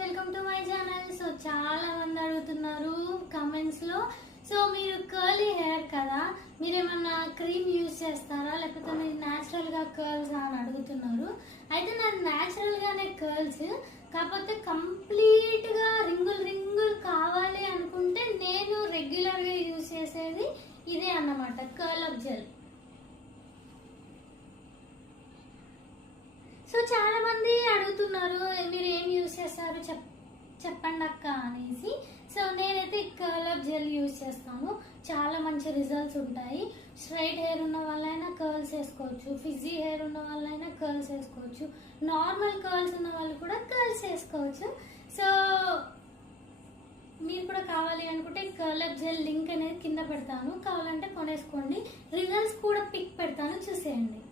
Welcome to my channel. So చాలా మంది అడుగుతున్నారు కమెంట్స్ లో, సో మీరు కర్లీ హెయిర్ కదా, మీరేమన్నా క్రీమ్ యూజ్ చేస్తారా లేకపోతే మీరు న్యాచురల్ గా కర్ల్స్ అని అడుగుతున్నారు. అయితే నాది న్యాచురల్ గానే కర్ల్స్, కాకపోతే కంప్లీట్ గా రింగులు కావాలి అనుకుంటే నేను రెగ్యులర్ గా యూజ్ చేసేది ఇదే అన్నమాట, కర్ల్ అప్ జెల్. సో చాలా మంది అడుగుతున్నారు మీరు ఏం యూజ్ చేస్తారు చెప్పండి అక్క అనేసి. సో నేనైతే కర్ల్ అప్ జెల్ యూజ్ చేస్తాను, చాలా మంచి రిజల్ట్స్ ఉంటాయి. స్ట్రైట్ హెయిర్ ఉన్న వాళ్ళైనా కర్ల్స్ వేసుకోవచ్చు, ఫిజీ హెయిర్ ఉన్న వాళ్ళైనా కర్ల్స్ వేసుకోవచ్చు, నార్మల్ కర్ల్స్ ఉన్న వాళ్ళు కూడా కర్ల్స్ వేసుకోవచ్చు. సో మీరు కూడా కావాలి అనుకుంటే కర్ల్ అప్ జెల్ లింక్ అనేది కింద పెడతాను, కావాలంటే కొనేసుకోండి. రిజల్ట్స్ కూడా పిక్ పెడతాను, చూసేయండి.